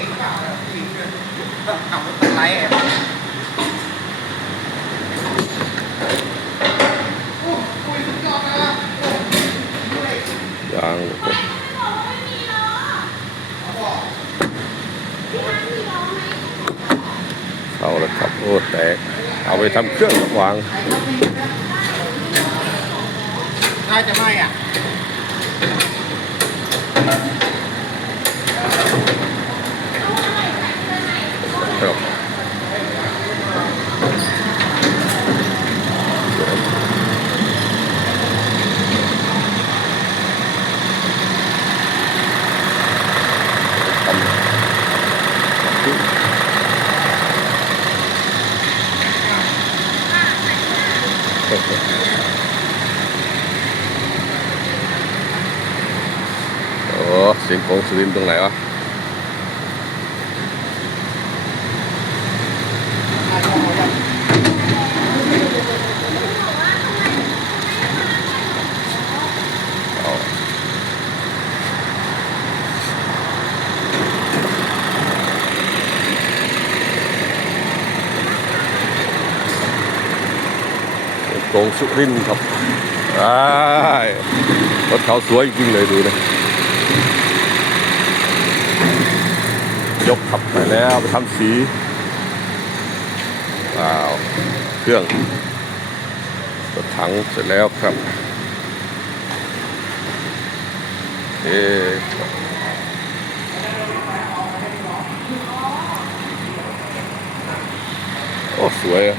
ก่งเปล่าพี่ขับรถสไลด์ไงโอ้คุยสุดยอดเนะโอ้ด้วยยางเอกเข้าแล้วครับโอ้แตกเอาไปทำเครื่องวางน่าจะไม่อะ โอ้สิงคงสุรินทร์ตรงไหนวะ โกงสุรินครับอ้รถเขาสวยจริงเลยดูนะยกขับไปแล้วไปทำสีว้าวเครื่องรถถังเสร็จแล้วครับ เอ๊ะโอ้ สวยอะ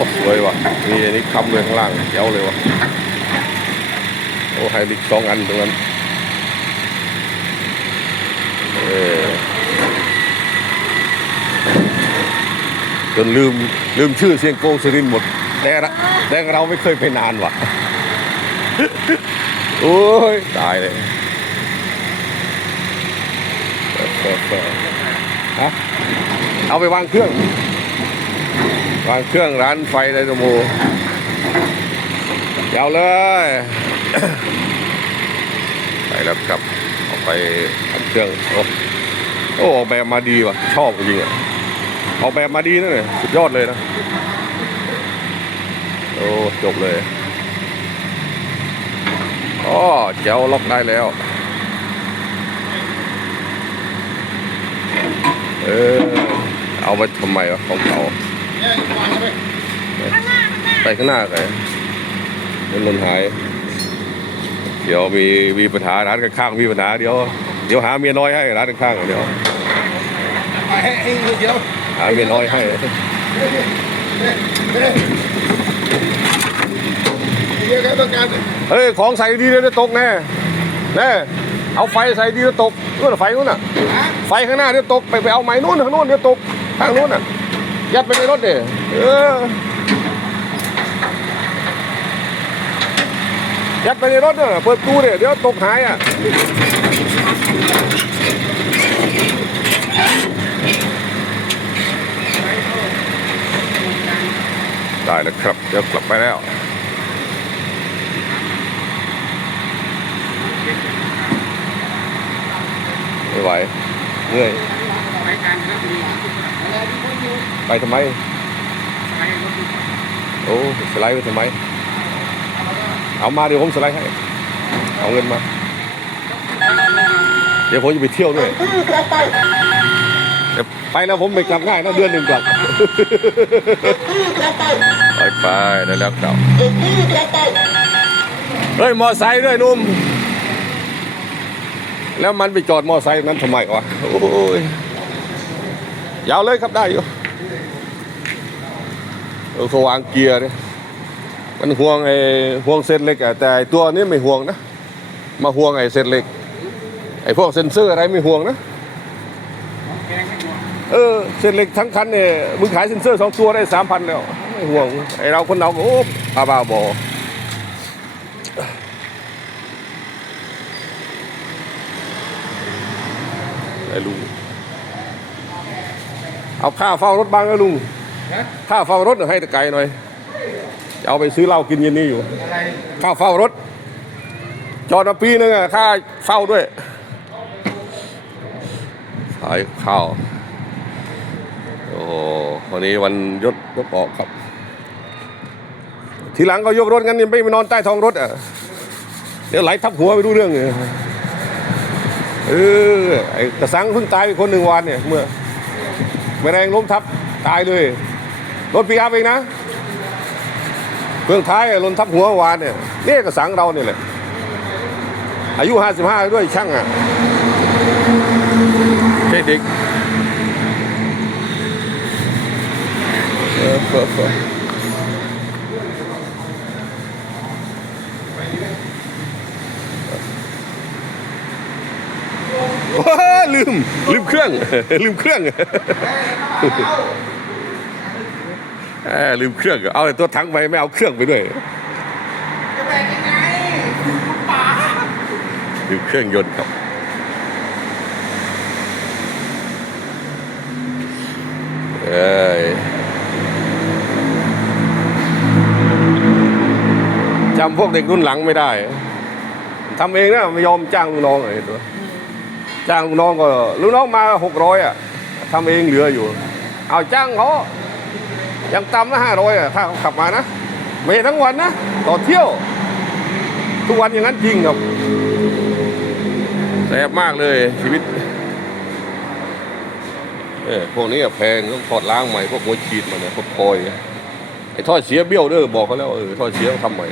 ออกออกบนยาวเลยขึ้นไปโอ้สวยว่ะนี่อันนี้คำเลยข้างล่างเจ้าเลยว่ะโอ้ไฮลิกสองอันตรงนั้นเออจนลืมลืมชื่อเสียงโกงสรินหมดแต่ละแต่เราไม่เคยไปนานว่ะโอ้ยตายเลยเปิดเปิดเปิดฮะเอาไปวางเครื่อง วางเครื่องร้านไฟไดโนโมยาวเลย ไปแล้วครับเอาไปทำเครื่องโอ้โอ้ออกแบบมาดีว่ะ ชอบจริงอะออกแบบมาดีนะเนี่ยสุดยอดเลยนะ โอ้ จบเลยอ๋อเจ้าล็อกได้แล้ว เออ เอาไปทำไมวะของเขา เนี่ยวางเข้าไปไปข้างหน้าไงมันมันหาย เดี๋ยวมีมีปัญหาร้านข้างๆมีปัญหาเดี๋ยวเดี๋ยวหาเมียน้อยให้ร้านข้างๆเดี๋ยวไปให้ให้เดี๋ยวหาเมียน้อยให้เดี๋ยวแกต้องการเฮ้ยของใส่ดีเลยจะตกแน่แน่เอาไฟใส่ดีจะตกนู่นนะไฟนู่นน่ะฮะไฟข้างหน้าเดี๋ยวตกไปไปเอาไม้นู่นทางนู่นเดี๋ยวตกทางนู่นน่ะ ยัดไปในรถเดี๋ยเออยัดไปในรถเน่ะเปิดตู้เดี๋ยเดี๋ยวตกหายอะได้แล้วครับ เดี๋ยวกลับไปแล้วไม่ไหวเหนื่อย ไปทำไม โอ้ สไลด์ไปทำไม เอามาเดี๋ยวผมสไลด์ให้ เอาเงินมา เดี๋ยวผมจะไปเที่ยวด้วยไปแล้วผมไปกลับง่ายนะเดือนหนึ่งกลับ ไปไปได้แล้วกลับเฮ้ยมอไซค์ด้วยนุ่ม แล้วมันไปจอดมอไซค์นั้นทำไมวะโอ้ย ยาวเลยครับได้อยู่เขาวางเกียร์เนี่ยมันห่วงไอ้ห่วงเส้นเล็กอะแต่ตัวนี้ไม่ห่วงนะ มาห่วงไอ้เส้นเล็ก ไอ้พวกเซ็นเซอร์อะไรไม่ห่วงนะเออเส้นเล็กทั้งคันเนี่ยมึงขายเซ็นเซอร์สองตัวได้สามพันแล้วไม่ห่วงไอ้เราคนเราโอ้บ้าบ้าบอไอ้ลุง เอาค่าเฝ้ารถบ้างนะลุงนะค่าเฝ้ารถให้ตะไกลหน่อยจะเอาไปซื้อเหล้ากินเย็นนี้อยู่อะไรค่าเฝ้ารถ จอดมาปีนึงอะค่าเฝ้าด้วยขายข้าวโอ้โหวันนี้วันยศยกออกครับ ทีหลังก็ยกรถงั้นนี่ไม่ไปนอนใต้ท้องรถอะเดี๋ยวไหลทับหัวไปดูเรื่องเลยเออไอ้กระสังเพิ่งตายไปคนหนึ่งวันเนี่ยเมื่อ แมลงล้มทับตายเลย รถปีอัพเองนะเครื่องท้ายลนทับหัววานเนี่ยนี่กระสังเราเนี่ยแหละอายุ55ด้วยช่างอะเด็กเออเออเออโอ้ย ลืม ลืมเครื่อง ลืมเครื่องเออลืมเครื่อง เอาแต่ตัวถังไปไม่เอาเครื่องไปด้วยจะแบ่งยังไงป๋าดูเครื่องยนต์ครับเอ้ยจำพวกเด็กรุ่นหลังไม่ได้ทำเองนะไม่ยอมจ้างลูกน้องเลยตัว จ้างลูกน้องก็ลูกน้องมาหกร้อยอะทำเองเหลืออยู่ เอาจ้างเขายังต่ำนะห้าร้อยอะถ้าเขาขับมานะไม่ทั้งวันนะต่อเที่ยว ทุกวันอย่างนั้นจริงครับแสบมากเลยชีวิตเออพวกนี้แพงต้องถอดล้างใหม่พวกหัวฉีดมันเนี่ยพวกคอยไอ้ท่อเสียเบี้ยวเด้อบอกเขาแล้วเออท่อเสียทำใหม่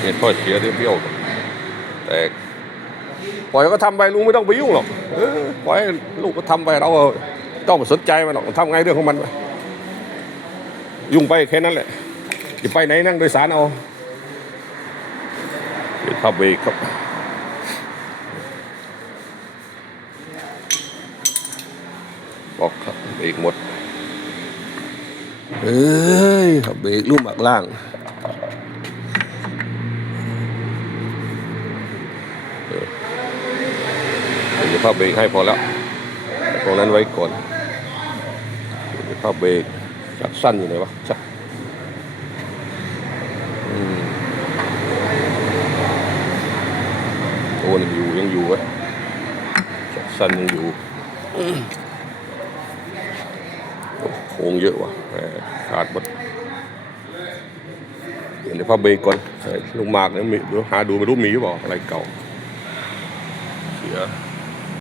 เนี่ยท่อเสียเด้เบี้ยวแต่ ปล่อยเขาทำไปลุงไม่ต้องไปยุ่งหรอกปล่อยลูกก็ทำไปเราต้องสนใจมันหรอกทำไงเรื่องของมันไปยุ่งไปแค่นั้นแหละจะไปไหนนั่งโดยสารเอาเดี๋ยวข้าเบรกครับบอกครับเบรกหมดเอ้ยครับเบรกลุ่มอักล่าง เออเดี๋ยวเข้าเบรกให้พอแล้วตรงนั้นไว้ก่อนเดี๋ยวเข้าเบรกชักสั้นอยู่ไหนวะชักอืมโอ้ยังอยู่ยังอยู่วะชักสั้นยังอยู่โค้งเยอะวะขาดหมดเดี๋ยวพับเบรกก่อนลูกหมากเนี่ยมีหาดูไม่รู้มีหรือเปล่าอะไรเก่าเสีย